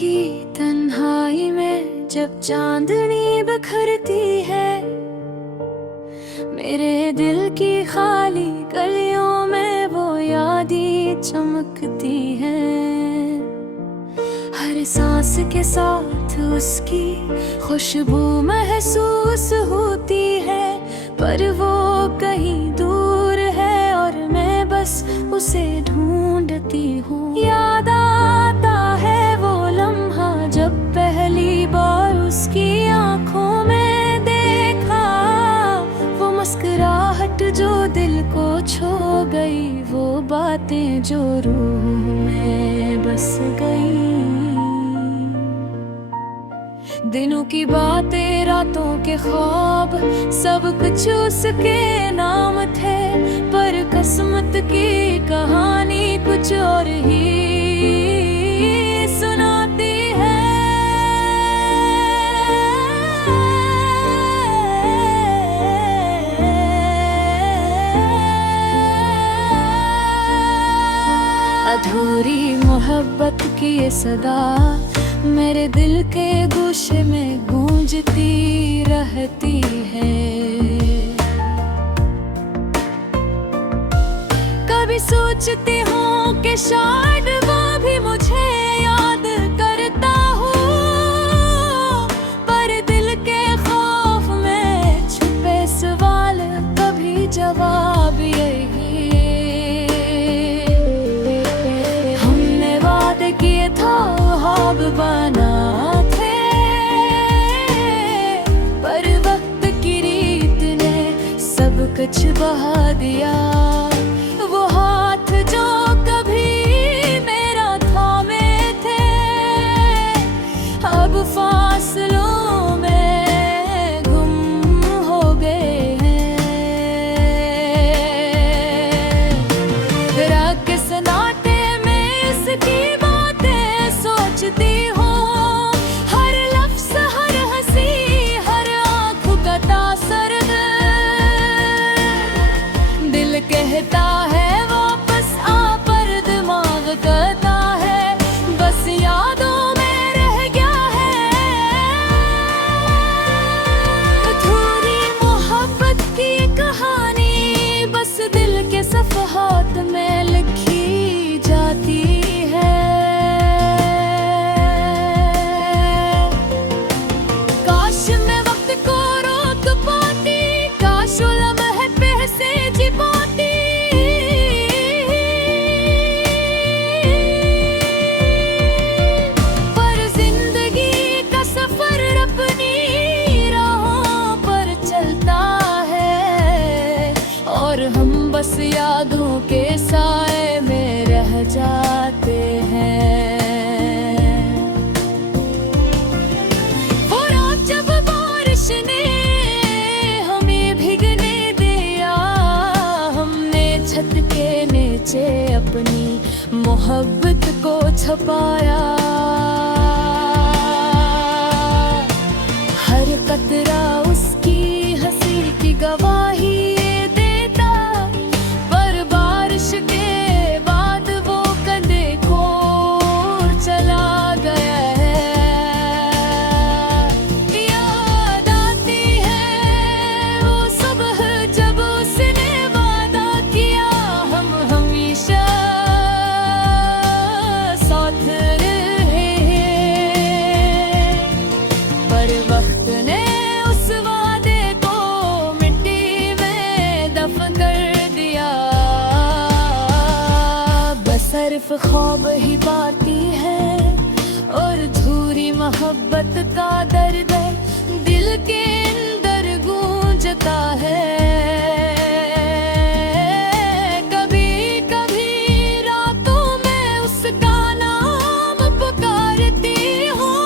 की तन्हाई में जब चांदनी बिखरती है, मेरे दिल की खाली गलियों में वो यादें चमकती हैं। हर सांस के साथ उसकी खुशबू महसूस होती है, पर वो कहीं दूर है और मैं बस उसे ढूंढती हूँ। याद आता है वो लम्हा जब पहली बार उसकी आंखों में देखा, वो मुस्कुराहट जो दिल को छू गई, वो बातें जो रूह में बस गई। दिनों की बातें, रातों के ख्वाब, सब कुछ उसके नाम थे, पर किस्मत की कहानी कुछ और ही सुनाती है। अधूरी मोहब्बत की ये सदा मेरे दिल के गोशे में गूंजती रहती है। कभी सोचती हूँ कि शायद वो भी मुझे याद करता हो, पर दिल के खौफ में छुपे सवाल कभी जवाब यही। हमने वादे किए था ख्वाब बना थे, पर वक्त की रीत ने सब कुछ बहा दिया। वो हाथ जो कभी मेरा थामे थे, अब फासलों में गुम हो गए हैं। रात के सन्नाटे में इसकी सोचती हूँ, हर लफ्ज़, हर हंसी, हर आँख का तासर। दिल कहता है वापस आ, पर दिमाग कहता है बस यादों में रह गया है। अधूरी मोहब्बत की कहानी बस दिल के सफ़हात में लिखी जाती है। बस यादों के साए में रह जाते हैं। वो रात जब बारिश ने हमें भीगने दिया, हमने छत के नीचे अपनी मोहब्बत को छुपाया। हर कतरा उसकी हंसी की गवाही सिर्फ ख्वाब ही बाकी है, और अधूरी मोहब्बत का दर्द दिल के अंदर गूंजता है। कभी कभी रातों में उसका नाम पुकारती हूँ,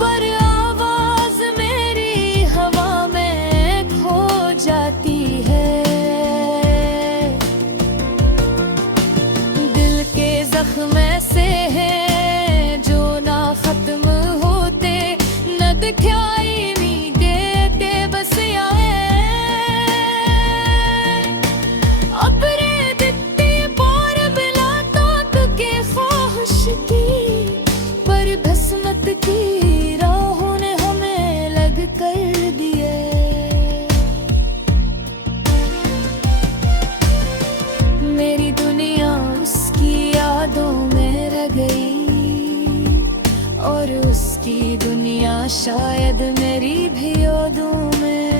पर आवाज मेरी हवा में खो जाती है। में से हैं जो ना खत्म होते, न दिखाई नहीं देते, बस शायद मेरी भी यादों में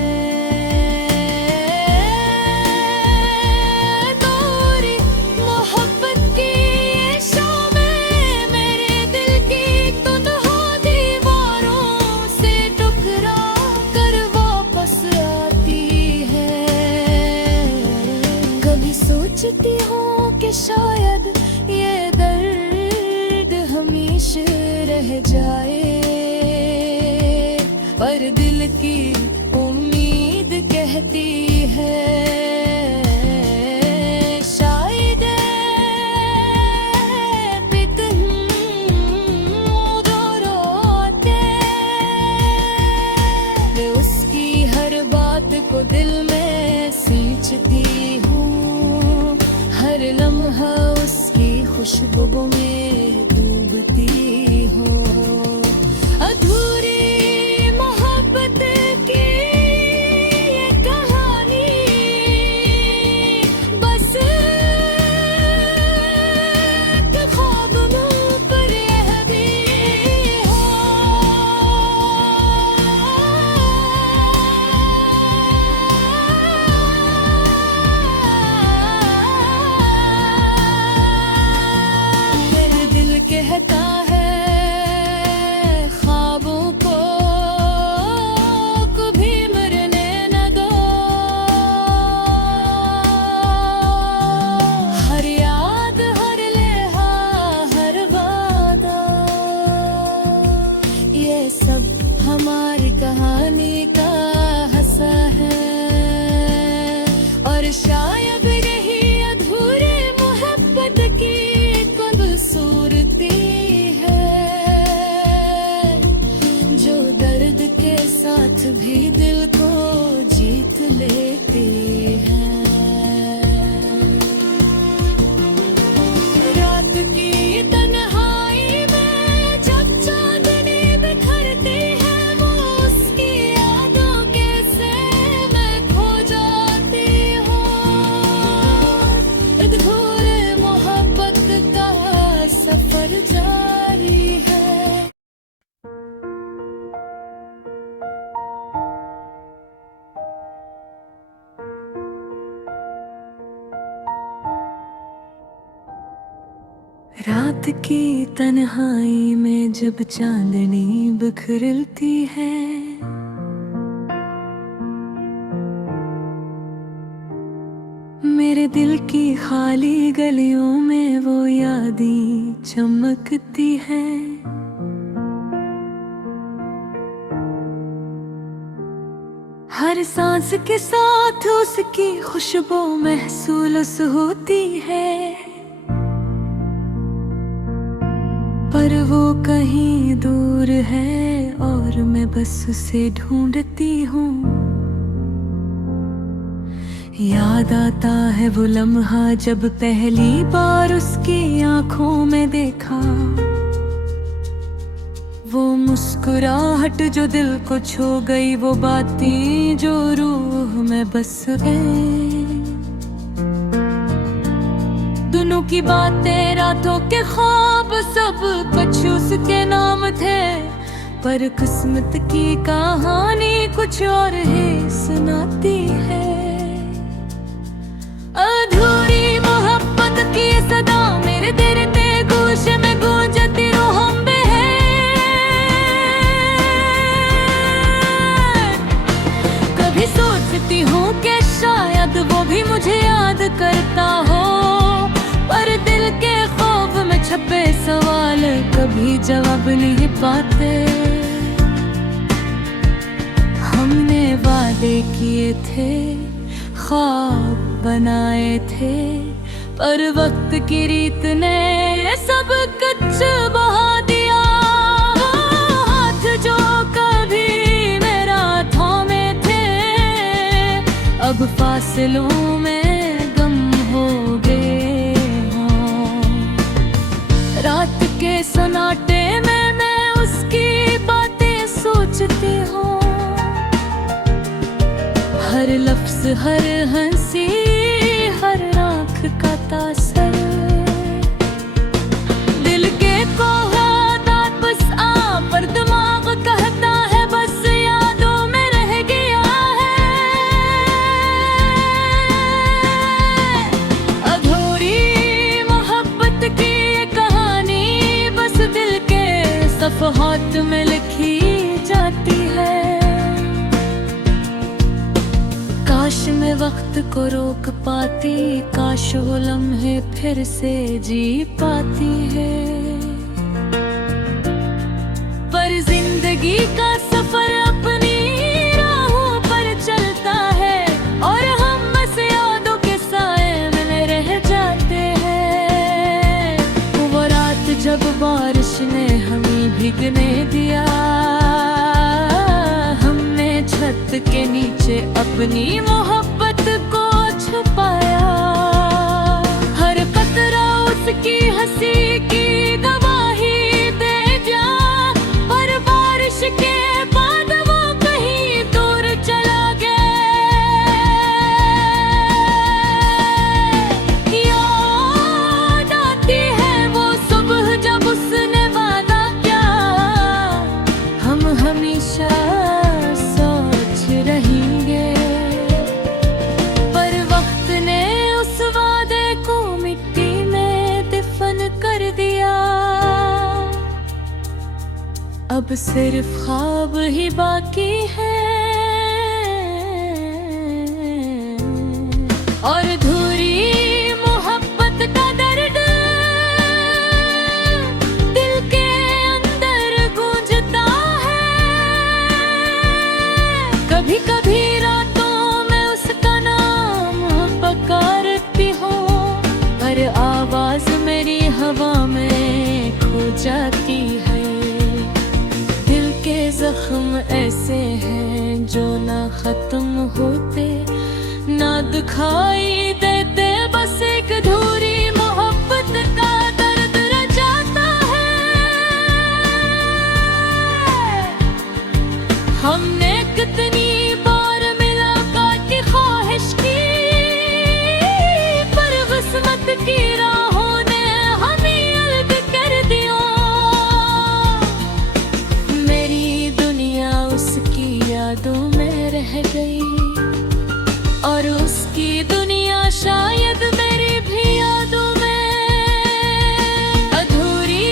दूरी मोहब्बत की ये शामें मेरे दिल की तन्हा दीवारों से टकरा कर वापस आती है। कभी सोचती हूँ कि शायद ये दर्द हमेशा रह जाए, पर दिल की उम्मीद कहती है शायद बितन रोते। मैं उसकी हर बात को दिल में सींचती हूँ, हर लम्हा उसकी खुशबू में डूबती हूँ। अधूरी कहता है ख्वाबों को कभी मरने न दो, हर याद हर लेहा हर वादा ये सब हमारी कहानी का हिस्सा है। और शायद यही अधूरे मोहब्बत की खूबसूरती साथ भी दिल को जीत लेती है। रात की तन्हाई में जब चांदनी बिखरती है, वो उसकी यादों के से मैं खो जाती हूँ। अधूरे मोहब्बत का सफर जारी है। रात की तन्हाई में जब चांदनी बिखरती है, मेरे दिल की खाली गलियों में वो यादें चमकती है। हर सांस के साथ उसकी खुशबू महसूस होती है, पर वो कहीं दूर है और मैं बस उसे ढूंढती हूँ। याद आता है वो लम्हा जब पहली बार उसकी आंखों में देखा, वो मुस्कुराहट जो दिल को छू गई, वो बातें जो रूह में बस गई। दोनों की बातें रातों के ख्वाब सब कुछ उसके नाम थे, पर किस्मत की कहानी कुछ और ही सुनाती है। अधूरी मोहब्बत की सदा मेरे दिल के गोशे में गूंजती रूहों में है। कभी सोचती हूँ कि शायद वो भी मुझे याद करता हो, पर दिल के खौफ में छपे सवाल कभी जवाब नहीं पाते। हमने वादे किए थे, ख्वाब बनाए थे, पर वक्त की रीत ने सब कुछ बहा दिया। हाथ जो कभी मेरा थामे थे, अब फासलों में गम हो गए हों। रात के सन्नाटे में मैं उसकी बातें सोचती हूँ, हर लफ्ज हर हंसी हर आँख का तासर। दिल के को वापस आ, पर दिमाग कहता सफ़हात में लिखी जाती है। काश मैं वक्त को रोक पाती, काश वो लम्हे फिर से जी पाती है। पर जिंदगी का सफर अपनी राहों पर चलता है और हम बस यादों के साए में रह जाते हैं। वो रात जब बारिश ने हमें भीगने दिया, हमने छत के नीचे अपनी मोहब्बत को छुपाया। हर कतरा उसकी हंसी की गवाही दे गया, पर बारिश के बाद वो कहीं दूर चला गया। याद आती है वो सुबह जब उसने वादा किया, हम हमेशा सोच रहेंगे। पर वक्त ने उस वादे को मिट्टी में दफन कर दिया। अब सिर्फ ख्वाब ही बाकी है और अधूरी मोहब्बत का दर्द दिल के अंदर गूंजता है। कभी कभी रातों में उसका नाम पुकारती हूँ, पर आवाज मेरी हवा में खो जाती है। दिल के जख्म ऐसे हैं जो ना खत्म होते, ना दिखाई देते, बस एक अधूरी मोहब्बत का दर्द रह जाता है। हमने कितनी बार मुलाकात की ख्वाहिश की, पर किस्मत की राहों ने हमें अलग कर दिया। मेरी दुनिया उसकी यादों में रह गई और उसकी दुनिया शायद मेरी भी यादों में। अधूरी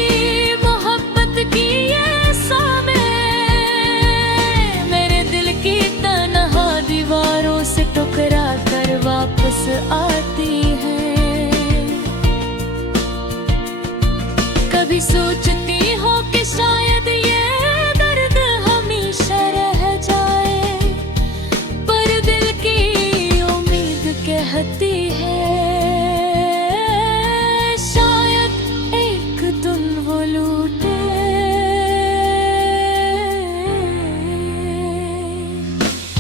मोहब्बत की ये सामें मेरे दिल की तन्हा दीवारों से टकरा कर वापस आती है। कभी सोचती हूँ कि शायद ये दर्द हमेशा रह जाए, पर दिल की उम्मीद कहती है शायद एक दिन वो लौटे।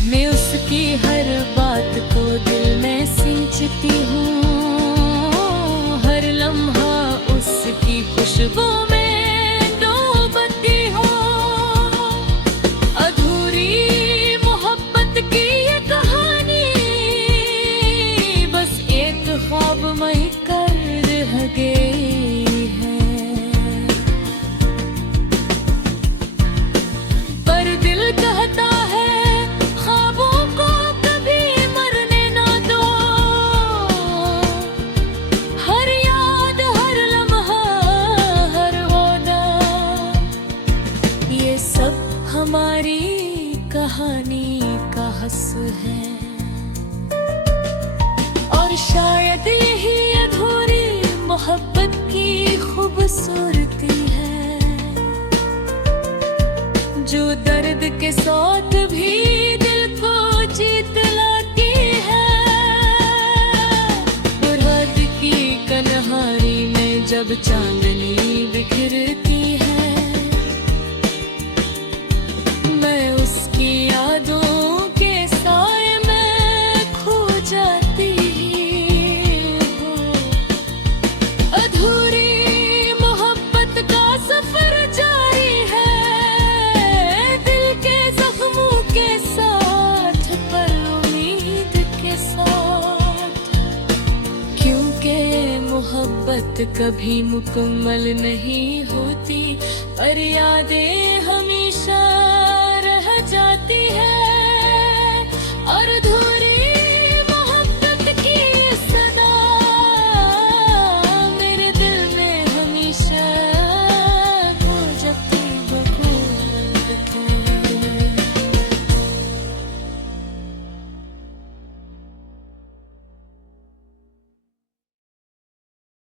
मैं उसकी हर बात को दिल में सींचती हूँ, हर लम्हा उसकी खुशबू में डूबती हूँ। अधूरी मोहब्बत की ये कहानी बस एक ख्वाब में कर रह गई है। पर दिल कहता है ख्वाबों को कभी मरने ना दो। हर याद, हर लम्हा, हर वादा, ये सब हमारी कहानी का हस है। और शायद यही अधूरी मोहब्बत की खूबसूरती है, जो दर्द के साथ भी दिल को जीत लाती है। रात की कन्हाई में जब चांदनी बिखरती है, मैं उसकी यादों के साए में खो जाती हूँ। अधूरी मोहब्बत का सफर जारी है, दिल के जख्मों के साथ, पर उम्मीद के साथ। क्योंकि मोहब्बत कभी मुकम्मल नहीं होती, पर यादें हमेशा रह जाती है।